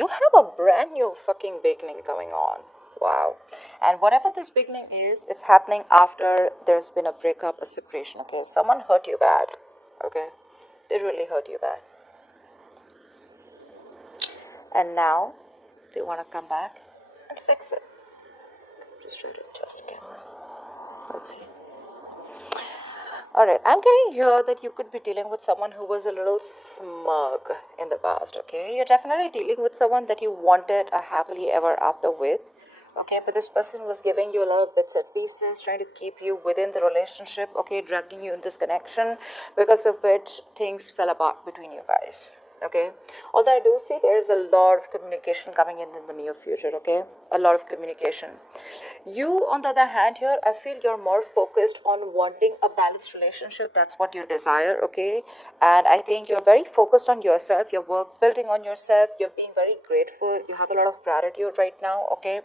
you have a brand new fucking beginning coming on. Wow. And whatever this beginning is, it's happening after there's been a breakup, a separation, okay? Someone hurt you bad, okay? They really hurt you bad. And now, they want to come back and fix it. Just try to adjust the camera. Let's see. Alright, I'm getting here that you could be dealing with someone who was a little smug in the past, okay? You're definitely dealing with someone that you wanted a happily ever after with, okay? But this person was giving you a lot of bits and pieces, trying to keep you within the relationship, okay? Dragging you in this connection, because of which things fell apart between you guys, okay? Although I do see there is a lot of communication coming in the near future, okay? A lot of communication. You, on the other hand, here, I feel you're more focused on wanting a balanced relationship. That's what you desire, okay? And I think you're very focused on yourself. You're building on yourself. You're being very grateful. You have a lot of gratitude right now, okay?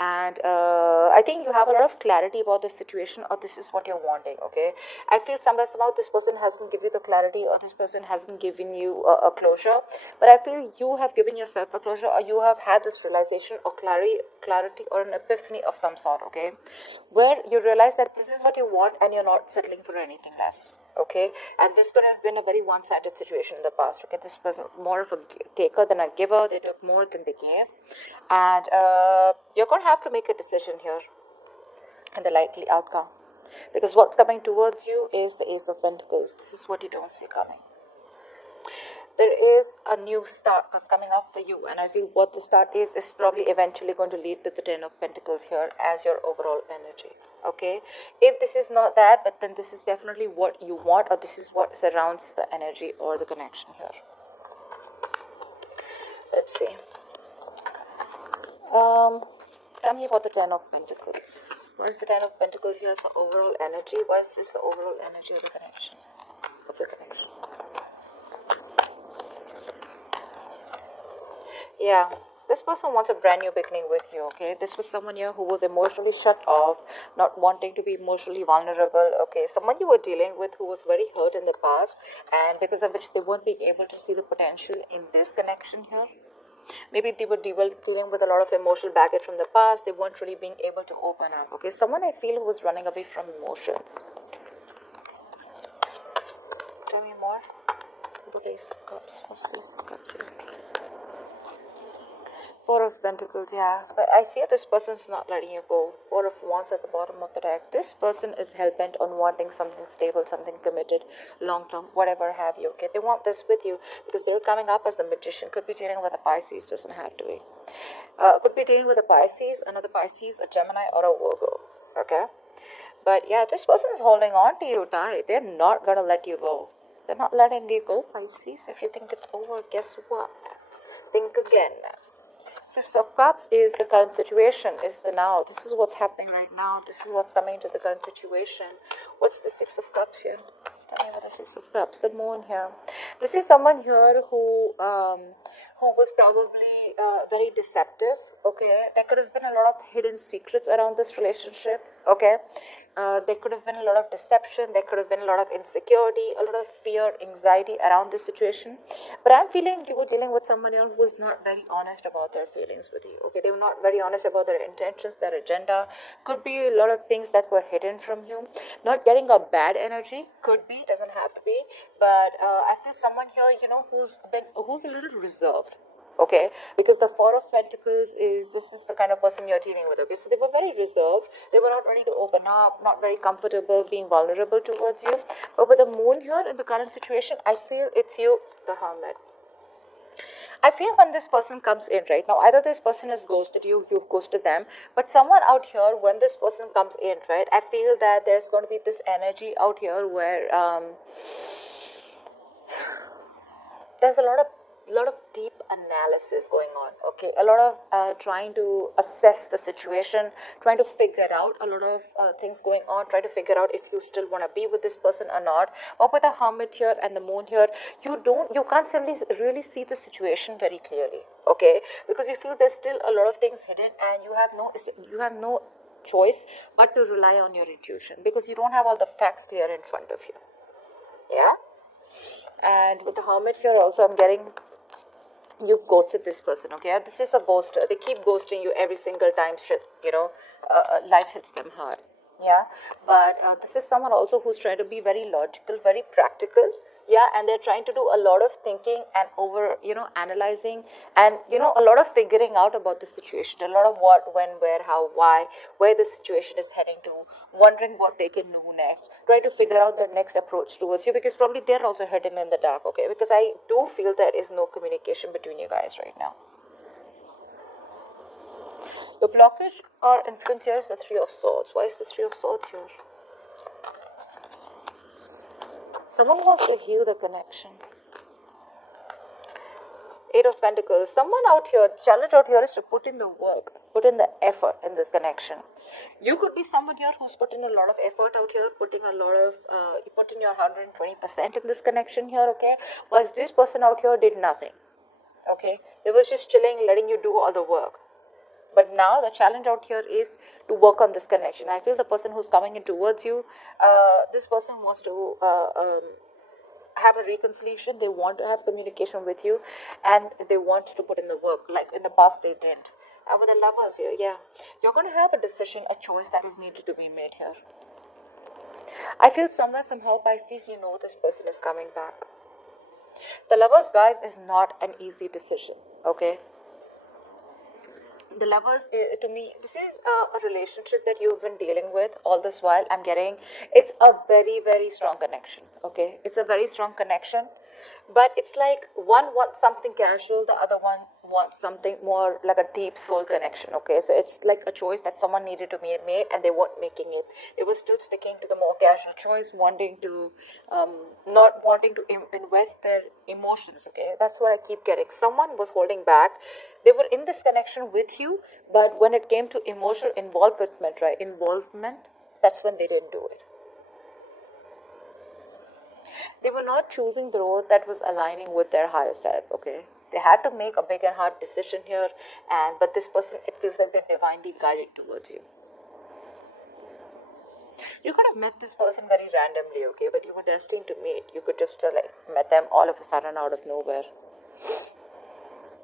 And I think you have a lot of clarity about the situation, or this is what you're wanting, okay? I feel somehow this person hasn't given you the clarity, or this person hasn't given you a closure. But I feel you have given yourself a closure, or you have had this realization or clarity or an epiphany of some sort, okay, where you realize that this is what you want and you're not settling for anything less, okay? And this could have been a very one-sided situation in the past, okay? This was more of a taker than a giver. They took more than they gave, and you're going to have to make a decision here and the likely outcome, because what's coming towards you is the Ace of Pentacles. This is what you don't see coming. There is a new start that's coming up for you, and I feel what the start is probably eventually going to lead to the Ten of Pentacles here as your overall energy, okay? If this is not that, but then this is definitely what you want, or this is what surrounds the energy or the connection here. Let's see. Tell me about the Ten of Pentacles. What is the Ten of Pentacles here as the overall energy? What is this the overall energy of the connection? Yeah, this person wants a brand new beginning with you, okay? This was someone here who was emotionally shut off, not wanting to be emotionally vulnerable, okay? Someone you were dealing with who was very hurt in the past, and because of which they weren't being able to see the potential in this connection here. Maybe they were dealing with a lot of emotional baggage from the past. They weren't really being able to open up, okay? Someone I feel who was running away from emotions. Tell me more about the Ace of Cups. What's the Ace of Cups here? Four of Pentacles, yeah. But I feel this person's not letting you go. Four of Wands at the bottom of the deck. This person is hell-bent on wanting something stable, something committed, long-term, whatever have you, okay? They want this with you because they're coming up as the Magician. Could be dealing with a Pisces, doesn't have to be. Could be dealing with a Pisces, another Pisces, a Gemini, or a Virgo, okay? But yeah, this person is holding on to you tight. They're not going to let you go. They're not letting you go, Pisces. If you think it's over, guess what? Think again. Six of Cups is the current situation, is the now. This is what's happening right now. This is what's coming into the current situation. What's the Six of Cups here? Tell me about the Six of Cups. The Moon here. This is someone here who was probably very deceptive, okay? There could have been a lot of hidden secrets around this relationship, okay? There could have been a lot of deception. There could have been a lot of insecurity, a lot of fear, anxiety around this situation. But I'm feeling you were dealing with someone else who was not very honest about their feelings with you, okay? They were not very honest about their intentions, their agenda. Could be a lot of things that were hidden from you. Not getting a bad energy. Could be, doesn't have to be. But I feel someone here, you know, who's a little reserved. Okay, because the Four of Pentacles this is the kind of person you're dealing with, okay? So they were very reserved, they were not ready to open up, not very comfortable being vulnerable towards you. But with the Moon here in the current situation, I feel it's you, the Hermit. I feel when this person comes in right now, either this person has ghosted you, you've ghosted them, but someone out here, when this person comes in, right, I feel that there's going to be this energy out here where there's a lot of deep analysis going on, okay? A lot of trying to assess the situation, trying to figure out a lot of things going on, trying to figure out if you still want to be with this person or not. Or with the Hermit here and the Moon here, you can't really see the situation very clearly, okay? Because you feel there's still a lot of things hidden, and you have no choice but to rely on your intuition, because you don't have all the facts clear in front of you. Yeah. And with the Hermit here also, I'm getting you've ghosted this person, okay? This is a ghoster. They keep ghosting you every single time shit, life hits them hard. Yeah, but this is someone also who's trying to be very logical, very practical. Yeah, and they're trying to do a lot of thinking and over, analyzing, and a lot of figuring out about the situation, a lot of what, when, where, how, why, where the situation is heading to, wondering what they can do next, trying to figure out their next approach towards you, because probably they're also hidden in the dark, okay? Because I do feel there is no communication between you guys right now. The blockage or influence here is the Three of Swords. Why is the Three of Swords here? Someone wants to heal the connection. Eight of Pentacles. Someone out here, the challenge out here is to put in the work, put in the effort in this connection. You could be someone here who's put in a lot of effort out here, putting a lot of, you put in your 120% in this connection here, okay? Whilst this person out here did nothing, okay? They was just chilling, letting you do all the work. But now the challenge out here is to work on this connection. I feel the person who's coming in towards you, this person wants to have a reconciliation. They want to have communication with you, and they want to put in the work. Like in the past they didn't. With the Lovers here, yeah, you're going to have a decision, a choice that is needed to be made here. I feel somewhere, somehow, Pisces, this person is coming back. The Lovers, guys, is not an easy decision, okay? The Lovers, to me, this is a relationship that you've been dealing with all this while. I'm getting, it's a very, very strong connection, okay? It's a very strong connection, but it's like one wants something casual, the other one wants something more like a deep soul connection, okay? So it's like a choice that someone needed to be made, and they weren't making it. They were still sticking to the more casual choice, wanting to, not wanting to invest their emotions, okay? That's what I keep getting. Someone was holding back. They were in this connection with you, but when it came to emotional involvement, right? Involvement, that's when they didn't do it. They were not choosing the road that was aligning with their higher self, okay? They had to make a big and hard decision here, but this person, it feels like they're divinely guided towards you. You could have met this person very randomly, okay? But you were destined to meet. You could just met them all of a sudden out of nowhere.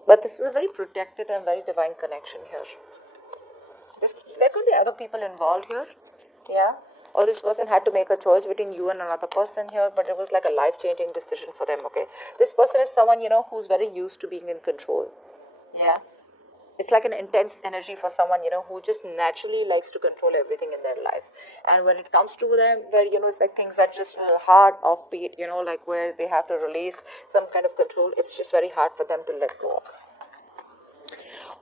But this is a very protected and very divine connection here. There could be other people involved here, yeah? Or this person had to make a choice between you and another person here, but it was like a life-changing decision for them, okay? This person is someone, who's very used to being in control, yeah? It's like an intense energy for someone, who just naturally likes to control everything in their life. And when it comes to them, where, it's like things that just hard, offbeat, like where they have to release some kind of control, it's just very hard for them to let go of.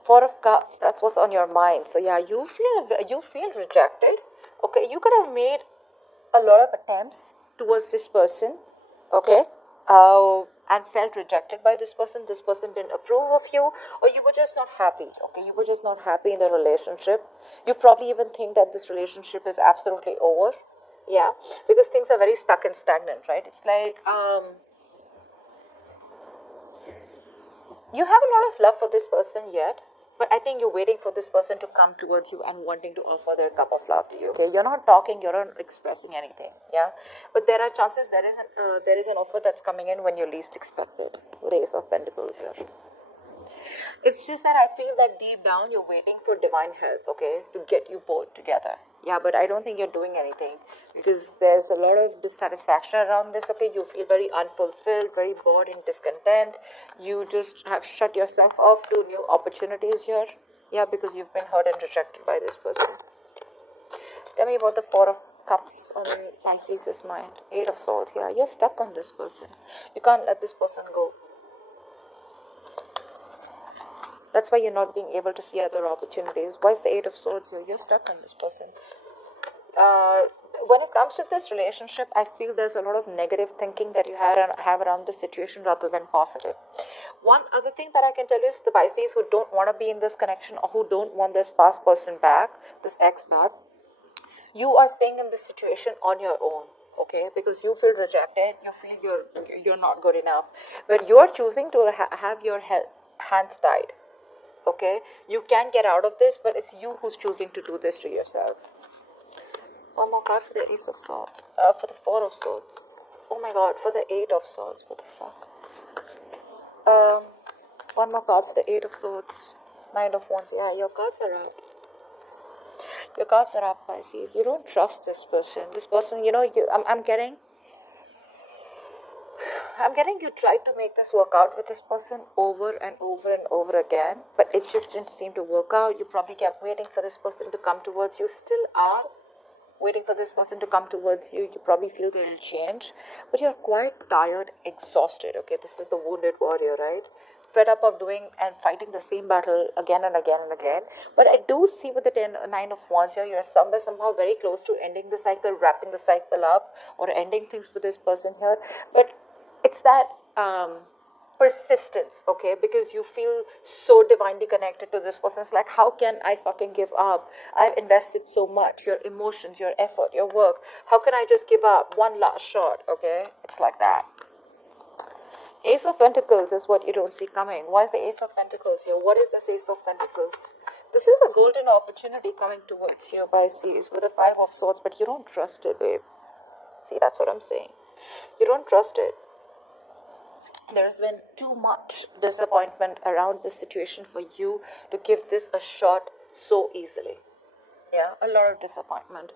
Four of Cups, that's what's on your mind. So yeah, you feel rejected. Okay, you could have made a lot of attempts towards this person, okay, and felt rejected by this person. This person didn't approve of you, or you were just not happy, okay? You were just not happy in the relationship. You probably even think that this relationship is absolutely over, yeah, because things are very stuck and stagnant, right? It's like, you have a lot of love for this person yet, but I think you're waiting for this person to come towards you and wanting to offer their cup of love to you, okay? You're not talking, you're not expressing anything, yeah? But there are chances there is an offer that's coming in when you least expect it. Ace of Pentacles here. It's just that I feel that deep down you're waiting for divine help, okay, to get you both together. Yeah, but I don't think you're doing anything because there's a lot of dissatisfaction around this, okay? You feel very unfulfilled, very bored and discontent. You just have shut yourself off to new opportunities here. Yeah, because you've been hurt and rejected by this person. Tell me about the Four of Cups on Pisces' mind. Eight of Swords here. You're stuck on this person. You can't let this person go. That's why you're not being able to see other opportunities. Why is the Eight of Swords here? You're stuck on this person. When it comes to this relationship, I feel there's a lot of negative thinking that you have around the situation rather than positive. One other thing that I can tell you is the Pisces who don't want to be in this connection or who don't want this past person back, this ex back, you are staying in this situation on your own, okay? Because you feel rejected, you feel you're not good enough, but you're choosing to have your hands tied. Okay, you can get out of this, but it's you who's choosing to do this to yourself. Oh my God, for the Ace of Swords, for the Four of Swords. Oh my God, for the Eight of Swords. What the fuck? One more card for the Eight of Swords. Nine of Wands. Yeah, your cards are up. Your cards are up, Pisces. You don't trust this person. This person, I'm getting you tried to make this work out with this person over and over and over again, but it just didn't seem to work out. You probably kept waiting for this person to come towards you. Still are waiting for this person to come towards you. You probably feel they'll change, but you're quite tired, exhausted. Okay, this is the wounded warrior, right? Fed up of doing and fighting the same battle again and again and again. But I do see with the Nine of Wands here, you're somehow very close to ending the cycle, wrapping the cycle up, or ending things with this person here. But it's that persistence, okay, because you feel so divinely connected to this person. It's like, how can I fucking give up? I've invested so much, your emotions, your effort, your work. How can I just give up? One last shot, okay? It's like that. Ace of Pentacles is what you don't see coming. Why is the Ace of Pentacles here? What is this Ace of Pentacles? This is a golden opportunity coming towards you, Pisces, with the Five of Swords, but you don't trust it, babe. See, that's what I'm saying. You don't trust it. There's been too much disappointment around this situation for you to give this a shot so easily. Yeah, a lot of disappointment.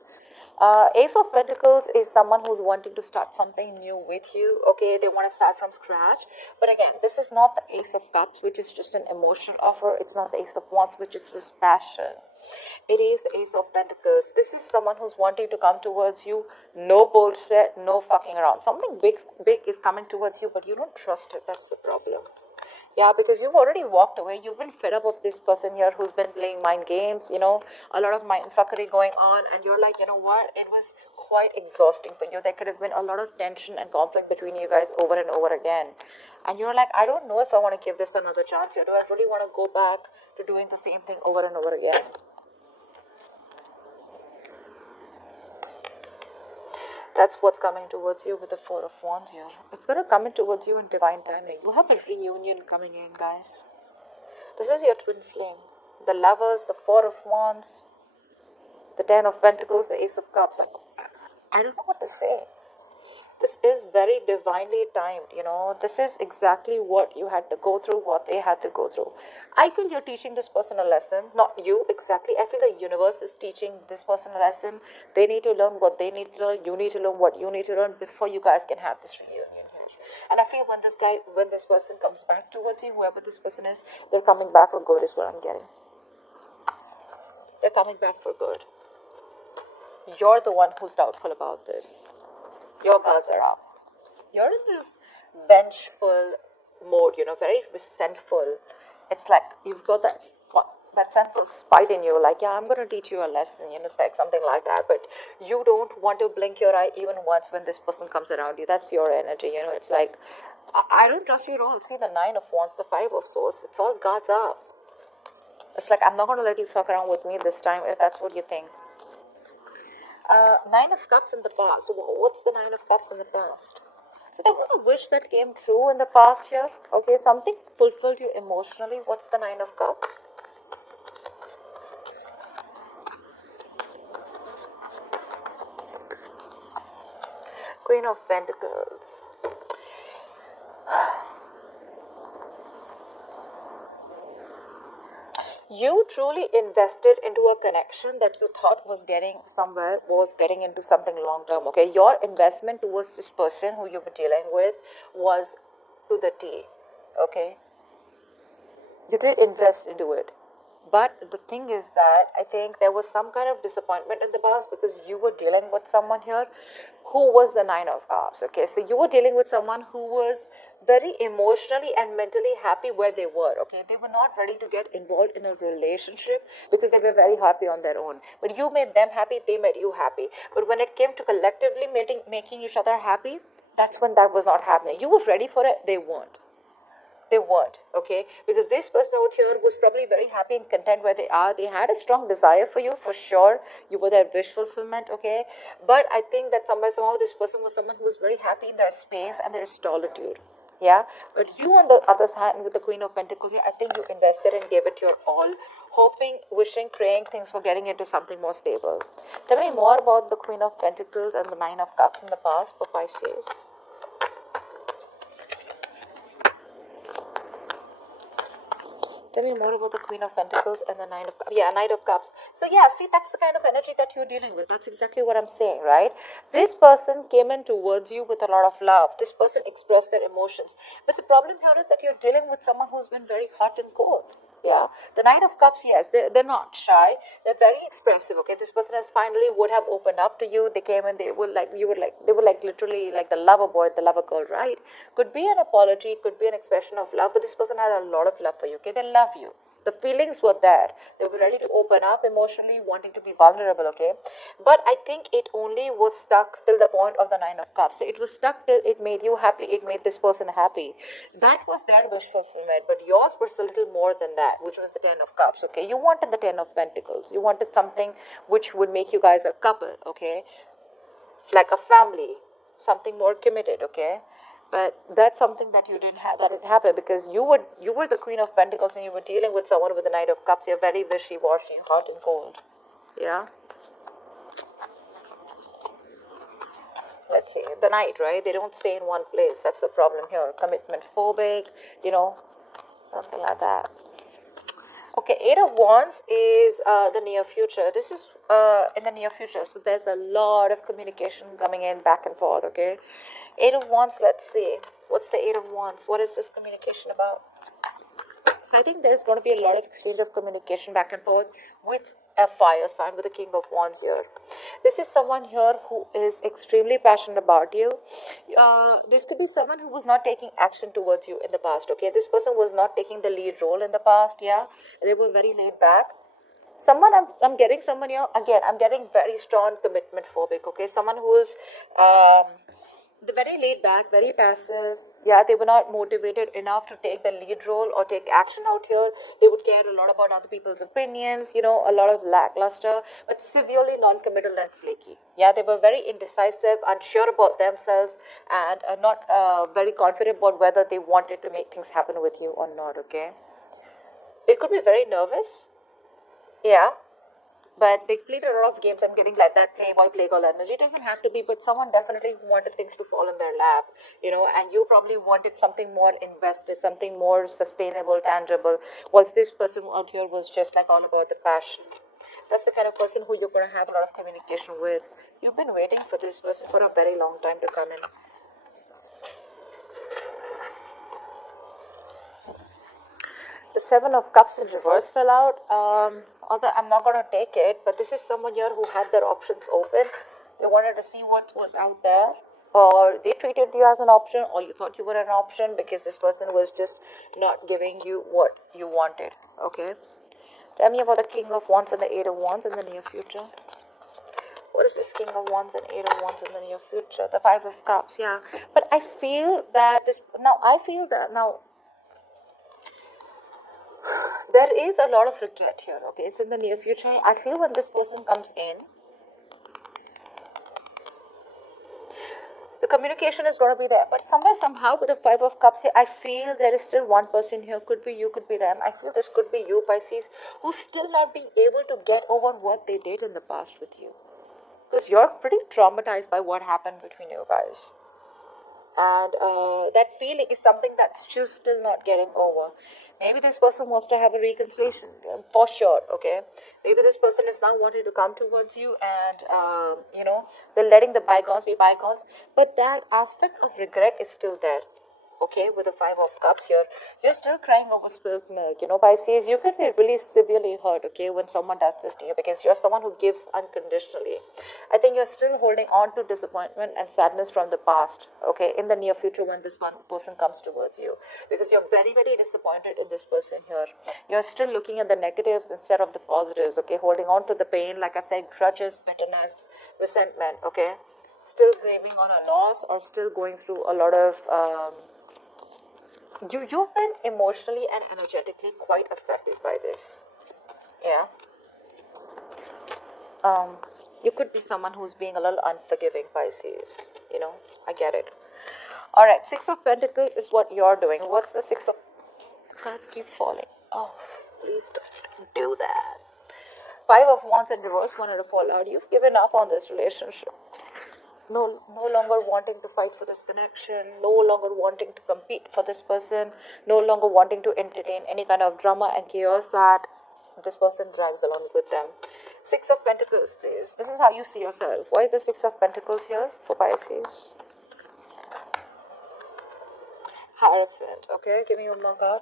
Ace of Pentacles is someone who's wanting to start something new with you. Okay, they want to start from scratch. But again, this is not the Ace of Cups, which is just an emotional offer. It's not the Ace of Wands, which is just passion. It is the Ace of Pentacles. This is someone who's wanting to come towards you. No bullshit, no fucking around. Something big is coming towards you, but you don't trust it. That's the problem. Yeah, because you've already walked away. You've been fed up with this person here who's been playing mind games, a lot of mind fuckery going on. And you're like, you know what? It was quite exhausting for you. There could have been a lot of tension and conflict between you guys over and over again. And you're like, I don't know if I want to give this another chance here. Do I really want to go back to doing the same thing over and over again? That's what's coming towards you with the Four of Wands here. It's going to come in towards you in divine timing. You have a reunion coming in, guys. This is your twin flame. The Lovers, the Four of Wands, the Ten of Pentacles, the Ace of Cups. I don't know what to say. This is very divinely timed, This is exactly what you had to go through, what they had to go through. I feel you're teaching this person a lesson. Not you, exactly. I feel the universe is teaching this person a lesson. They need to learn what they need to learn. You need to learn what you need to learn before you guys can have this reunion here. And I feel when this person comes back towards you, whoever this person is, they're coming back for good is what I'm getting. They're coming back for good. You're the one who's doubtful about this. Your cards are up. You're in this vengeful mode, very resentful. It's like you've got that sense of spite in you, like, yeah, I'm going to teach you a lesson, it's like something like that. But you don't want to blink your eye even once when this person comes around you. That's your energy, It's like, I don't trust you at all. See, the Nine of Wands, the Five of Swords, it's all guards up. It's like, I'm not going to let you fuck around with me this time if that's what you think. Nine of Cups in the past. What's the Nine of Cups in the past? So there was a wish that came true in the past here. Okay, something fulfilled you emotionally. What's the Nine of Cups? Queen of Pentacles. You truly invested into a connection that you thought was getting somewhere, was getting into something long term. Okay, your investment towards this person who you were dealing with was to the T. Okay, you did invest into it. But the thing is that I think there was some kind of disappointment in the past because you were dealing with someone here who was the Nine of Cups. Okay, so you were dealing with someone who was very emotionally and mentally happy where they were. Okay, they were not ready to get involved in a relationship because they were very happy on their own. But you made them happy, they made you happy. But when it came to collectively making each other happy, that's when that was not happening. You were ready for it, they weren't. They weren't, okay? Because this person out here was probably very happy and content where they are. They had a strong desire for you, for sure. You were their wish fulfillment, okay? But I think that somehow this person was someone who was very happy in their space and their solitude, yeah? But you, on the other hand, with the Queen of Pentacles, I think you invested and gave it your all, hoping, wishing, praying things for getting into something more stable. Tell me more about the Queen of Pentacles and the Nine of Cups in the past for Pisces. Tell me more about the Queen of Pentacles and the Nine of Cups. Yeah, Knight of Cups. So yeah, see, that's the kind of energy that you're dealing with. That's exactly what I'm saying, right? This person came in towards you with a lot of love. This person expressed their emotions. But the problem here is that you're dealing with someone who's been very hot and cold. Yeah, the Knight of Cups, yes, they're not shy. They're very expressive. Okay, this person has finally would have opened up to you. They came and they were like, they were like literally like the lover boy, the lover girl, right? Could be an apology, could be an expression of love, but this person had a lot of love for you. Okay, they love you. The feelings were there. They were ready to open up emotionally, wanting to be vulnerable, okay? But I think it only was stuck till the point of the Nine of Cups. So it was stuck till it made you happy, it made this person happy. That was their wish fulfillment, but yours was a little more than that, which was the Ten of Cups, okay? You wanted the Ten of Pentacles. You wanted something which would make you guys a couple, okay? Like a family, something more committed, okay? But that's something that you didn't have, that didn't happen, because you were the Queen of Pentacles and you were dealing with someone with the Knight of Cups. You're very wishy-washy, hot and cold. Yeah. Let's see, the Knight, right? They don't stay in one place. That's the problem here. Commitment phobic, something like that. Okay, Eight of Wands is the near future. This is in the near future, so there's a lot of communication coming in back and forth, okay? Eight of Wands, let's see. What's the Eight of Wands? What is this communication about? So I think there's going to be a lot of exchange of communication back and forth with a fire sign, with the King of Wands here. This is someone here who is extremely passionate about you. This could be someone who was not taking action towards you in the past, okay? This person was not taking the lead role in the past, yeah? They were very laid back. Someone, I'm getting someone here, again, I'm getting very strong commitment phobic, okay? Someone who is they're very laid back, very passive. Yeah, they were not motivated enough to take the lead role or take action out here. They would care a lot about other people's opinions, a lot of lackluster, but severely non-committal and flaky. Yeah, they were very indecisive, unsure about themselves, and not very confident about whether they wanted to make things happen with you or not, okay? They could be very nervous. Yeah. But they played a lot of games. I'm getting like that playboy, playgirl energy. It doesn't have to be, but someone definitely wanted things to fall in their lap, and you probably wanted something more invested, something more sustainable, tangible. Whilst this person out here was just like all about the passion. That's the kind of person who you're going to have a lot of communication with. You've been waiting for this person for a very long time to come in. The Seven of Cups in reverse fell out. Although I'm not going to take it, but this is someone here who had their options open. They wanted to see what was out there, or they treated you as an option, or you thought you were an option because this person was just not giving you what you wanted. Okay? Tell me about the King of Wands and the Eight of Wands in the near future. What is this King of Wands and Eight of Wands in the near future? The Five of Cups, yeah. But I feel that there is a lot of regret here, okay? It's in the near future. I feel when this person comes in, the communication is going to be there. But somewhere, somehow, with the Five of Cups here, I feel there is still one person here. Could be you, could be them. I feel this could be you, Pisces, who's still not being able to get over what they did in the past with you. Because you're pretty traumatized by what happened between you guys. And that feeling is something that's just still not getting over. Maybe this person wants to have a reconciliation, for sure, okay? Maybe this person is now wanting to come towards you and, they're letting the bygones be bygones. But that aspect of regret is still there, okay? With the Five of Cups here, you're still crying over spilled milk, Pisces. You can be really severely hurt, okay, when someone does this to you, because you're someone who gives unconditionally. I think you're still holding on to disappointment and sadness from the past, okay, in the near future when this one person comes towards you, because you're very, very disappointed in this person here. You're still looking at the negatives instead of the positives, okay, holding on to the pain, like I said, grudges, bitterness, resentment, okay, still grieving on a loss, or still going through a lot of you've been emotionally and energetically quite affected by this. Yeah. You could be someone who's being a little unforgiving, Pisces. I get it. Alright, Six of Pentacles is what you're doing. What's the Six of... Cards keep falling. Oh, please don't do that. Five of Wands in reverse wanted to fall out. You've given up on this relationship. No longer wanting to fight for this connection, no longer wanting to compete for this person, no longer wanting to entertain any kind of drama and chaos that this person drags along with them. Six of Pentacles, please. This is how you see yourself. Why is the Six of Pentacles here for Pisces? Hierophant. Okay, give me one more card.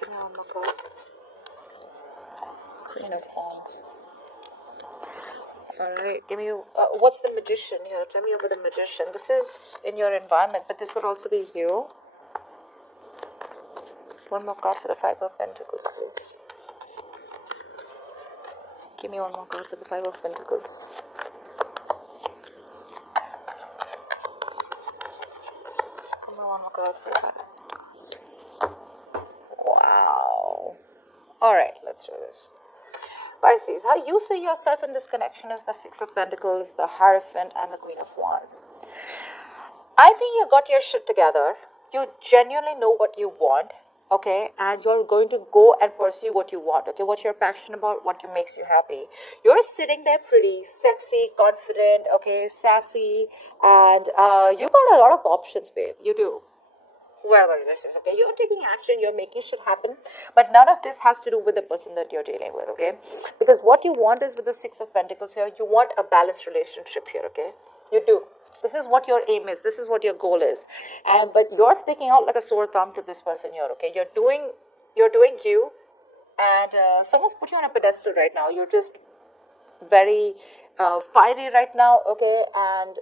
Give me one more card. Queen of Wands. Alright, give me, what's the Magician here? Tell me about the Magician. This is in your environment, but this would also be you. One more card for the Five of Pentacles, please. Give me one more card for the Five of Pentacles. Give me one more card for the Five of Pentacles. Wow. Alright, let's do this. Pisces, how you see yourself in this connection is the Six of Pentacles, the Hierophant, and the Queen of Wands. I think you got your shit together. You genuinely know what you want, okay? And you're going to go and pursue what you want, okay? What you're passionate about, what makes you happy. You're sitting there pretty sexy, confident, okay, sassy, and you got a lot of options, babe. You do. Whoever this is, okay, you're taking action, you're making shit happen, but none of this has to do with the person that you're dealing with, okay? Because what you want is with the Six of Pentacles here, you want a balanced relationship here, okay? You do. This is what your aim is, this is what your goal is, and but you're sticking out like a sore thumb to this person here, okay? You're doing you, and someone's put you on a pedestal right now. You're just very fiery right now, okay? And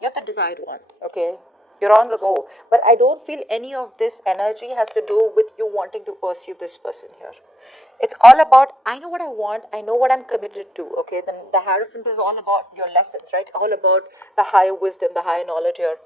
you're the desired one, okay? You're on the go. But I don't feel any of this energy has to do with you wanting to pursue this person here. It's all about, I know what I want, I know what I'm committed to, okay? Then the Hierophant is all about your lessons, right? All about the higher wisdom, the higher knowledge here.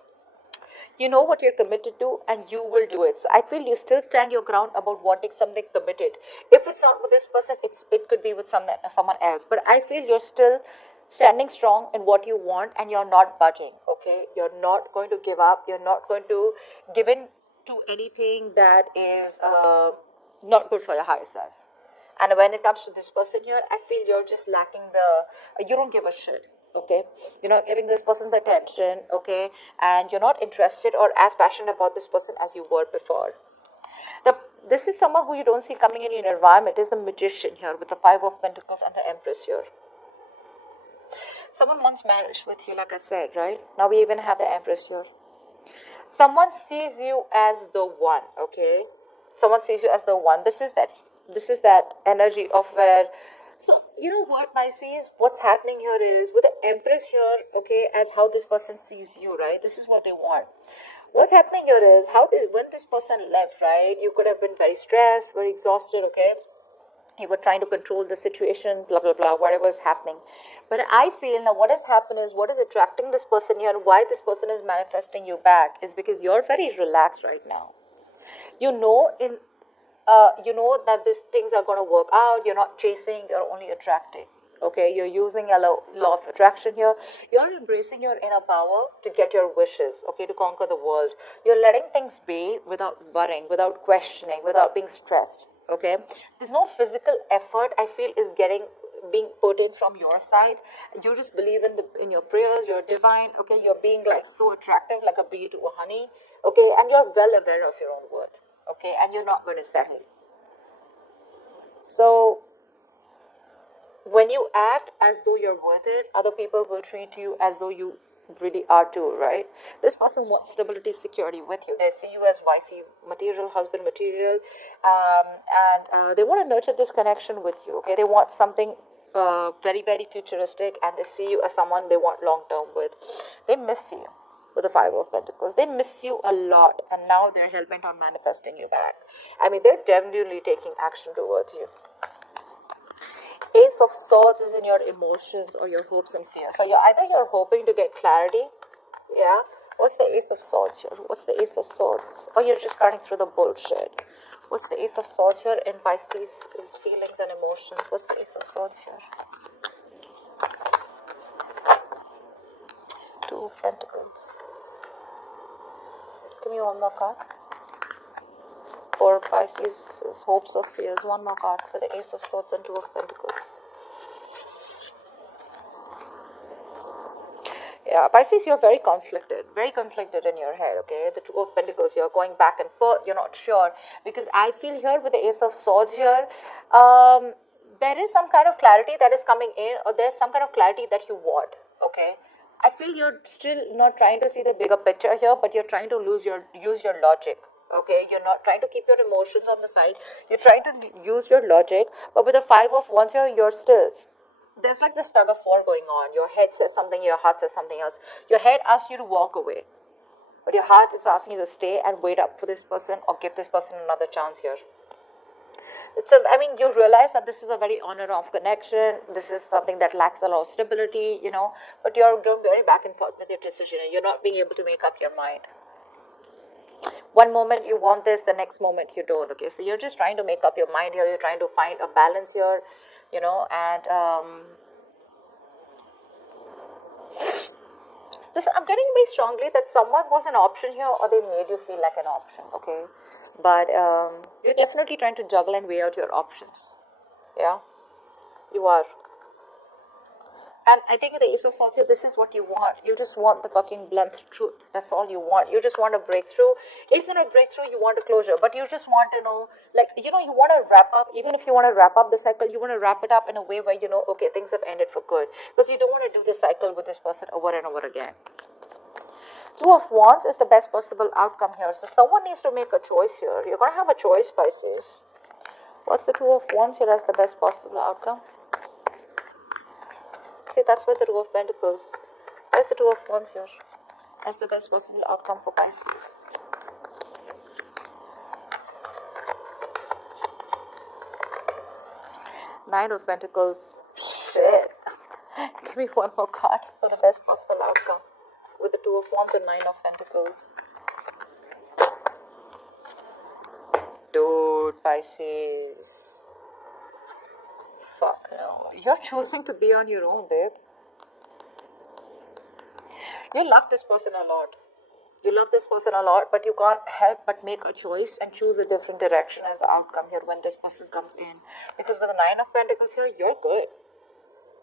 You know what you're committed to and you will do it. So I feel you still stand your ground about wanting something committed. If it's not with this person, it could be with someone else. But I feel you're still standing strong in what you want and you're not budging, okay? You're not going to give up. You're not going to give in to anything that is not good for your higher self. And when it comes to this person here, I feel you're just lacking you don't give a shit, okay? You're not giving this person the attention, okay? And you're not interested or as passionate about this person as you were before. This is someone who you don't see coming in your environment. Is the Magician here with the Five of Pentacles and the Empress here. Someone wants marriage with you, like I said, right? Now we even have the Empress here. Someone sees you as the one, okay? Someone sees you as the one. This is that energy of where, so you know what, Pisces, what's happening here is with the Empress here, okay, as how this person sees you, right? This is what they want. What's happening here is when this person left, right, you could have been very stressed, very exhausted, okay? You were trying to control the situation, blah, blah, blah, whatever is happening. But I feel now what has happened is what is attracting this person here, why this person is manifesting you back is because you're very relaxed right now. You know that these things are going to work out. You're not chasing, you're only attracting. Okay, you're using a law of attraction here. You're embracing your inner power to get your wishes, okay, to conquer the world. You're letting things be without worrying, without questioning, without being stressed, okay? There's no physical effort, I feel, is being put in from your side. You just believe in your prayers, you're divine, okay? You're being like so attractive, like a bee to a honey, okay? And you're well aware of your own worth, okay? And you're not going to settle. So when you act as though you're worth it, other people will treat you as though you really are too, right? This person wants stability, security with you. They see you as wifey material, husband material, and they want to nurture this connection with you, okay? They want something very, very futuristic, and they see you as someone they want long term with. They miss you with the Five of Pentacles. They miss you a lot, and now they're hell-bent on manifesting you back. I mean, they're definitely taking action towards you. Ace of Swords is in your emotions or your hopes and fears. So you're hoping to get clarity. Yeah. What's the Ace of Swords here? What's the Ace of Swords? Or you're just cutting through the bullshit. What's the Ace of Swords here in Pisces' feelings and emotions? What's the Ace of Swords here? Two of Pentacles. Give me one more card. for Pisces' hopes or fears. One more card for the Ace of Swords and Two of Pentacles. Yeah, Pisces, you're very conflicted in your head, okay? The Two of Pentacles, you're going back and forth, you're not sure. Because I feel here with the Ace of Swords here, there is some kind of clarity that is coming in, or there's some kind of clarity that you want, okay? I feel you're still not trying to see the bigger picture here, but you're trying to use your logic, okay? You're not trying to keep your emotions on the side. You're trying to use your logic, but with the Five of Wands here, you're still... There's like this tug of war going on. Your head says something, your heart says something else. Your head asks you to walk away, but your heart is asking you to stay and wait up for this person or give this person another chance here. I mean, you realize that this is a very on and off connection. This is something that lacks a lot of stability, you know, but you're going very back and forth with your decision and you're not being able to make up your mind. One moment you want this, the next moment you don't, okay? So you're just trying to make up your mind here. You're trying to find a balance here, you know, and I'm getting very strongly that someone was an option here or they made you feel like an option, okay? But you're definitely trying to juggle and weigh out your options, yeah? You are. And I think with the Ace of Swords here, this is what you want. You just want the fucking blunt truth. That's all you want. You just want a breakthrough. If you're not a breakthrough, you want a closure. But you just want to know, like, you know, you want to wrap up. Even if you want to wrap up the cycle, you want to wrap it up in a way where, you know, okay, things have ended for good. Because you don't want to do this cycle with this person over and over again. Two of Wands is the best possible outcome here. So someone needs to make a choice here. You're going to have a choice, Pisces. What's the Two of Wands here as the best possible outcome? See, that's where the Two of Pentacles. There's the Two of Wands here. That's the best possible outcome for Pisces. Nine of Pentacles. Shit. Give me one more card for the best possible outcome. With the Two of Wands and Nine of Pentacles. Dude, Pisces. Fuck no. You're choosing to be on your own, babe. You love this person a lot. You love this person a lot, but you can't help but make a choice and choose a different direction as the outcome here when this person comes in. Because with the Nine of Pentacles here, you're good.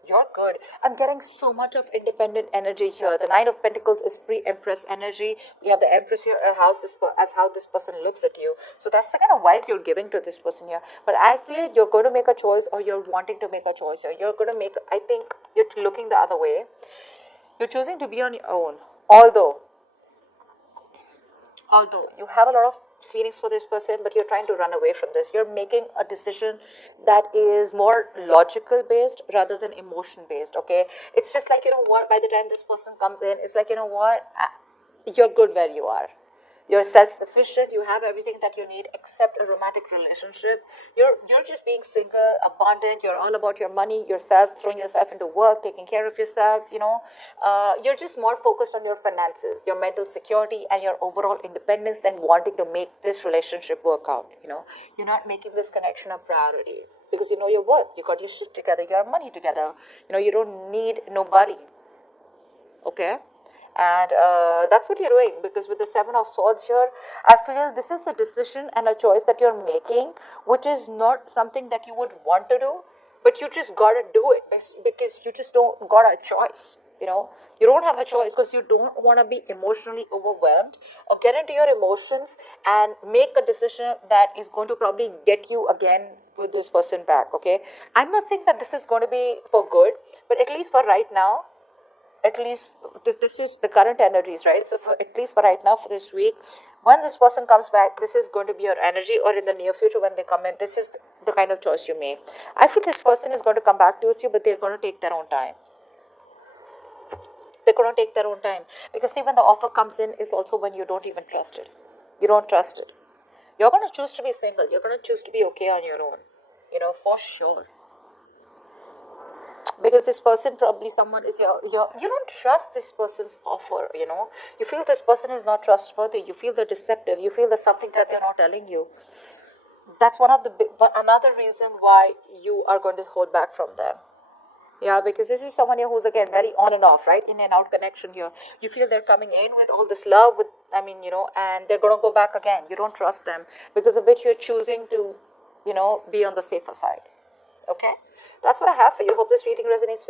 You're good. I'm getting so much of independent energy here. The Nine of Pentacles is pre-Empress energy. We have the Empress here as how this person looks at you. So that's the kind of vibe you're giving to this person here. But I feel you're going to make a choice, or you're wanting to make a choice here. You're going to make, I think you're looking the other way. You're choosing to be on your own. Although you have a lot of feelings for this person, but you're trying to run away from this. You're making a decision that is more logical based rather than emotion based, okay? It's just like, you know what, by the time this person comes in, it's like, you know what, you're good where you are. You're self-sufficient. You have everything that you need except a romantic relationship. You're just being single, abundant. You're all about your money, yourself, throwing yourself into work, taking care of yourself, you know. You're just more focused on your finances, your mental security, and your overall independence than wanting to make this relationship work out, you know. You're not making this connection a priority because you know your worth. You got your shit together. You have money together. You know, you don't need nobody. Okay? And that's what you're doing, because with the Seven of Swords here, I feel this is a decision and a choice that you're making, which is not something that you would want to do, but you just gotta do it because you just don't got a choice, you know. You don't have a choice because you don't want to be emotionally overwhelmed or get into your emotions and make a decision that is going to probably get you again with this person back, okay? I'm not saying that this is going to be for good, but at least for right now, at least this is the current energies, right? So for, at least for right now, for this week, when this person comes back, this is going to be your energy, or in the near future when they come in, this is the kind of choice you make. I feel this person is going to come back towards you, but they're going to take their own time. They're going to take their own time, because see, when the offer comes in is also when you don't even trust it. You don't trust it. You're going to choose to be single. You're going to choose to be okay on your own, you know, for sure. Because this person, probably someone is here, you don't trust this person's offer, you know. You feel this person is not trustworthy. You feel they're deceptive. You feel there's something that they're not telling you. That's one of the another reason why you are going to hold back from them. Yeah, because this is someone here who's again very on and off, right? In and out connection here. You feel they're coming in with all this love, with and they're gonna go back again. You don't trust them, because of which you're choosing to, be on the safer side. Okay? That's what I have for you. Hope this reading resonates with you.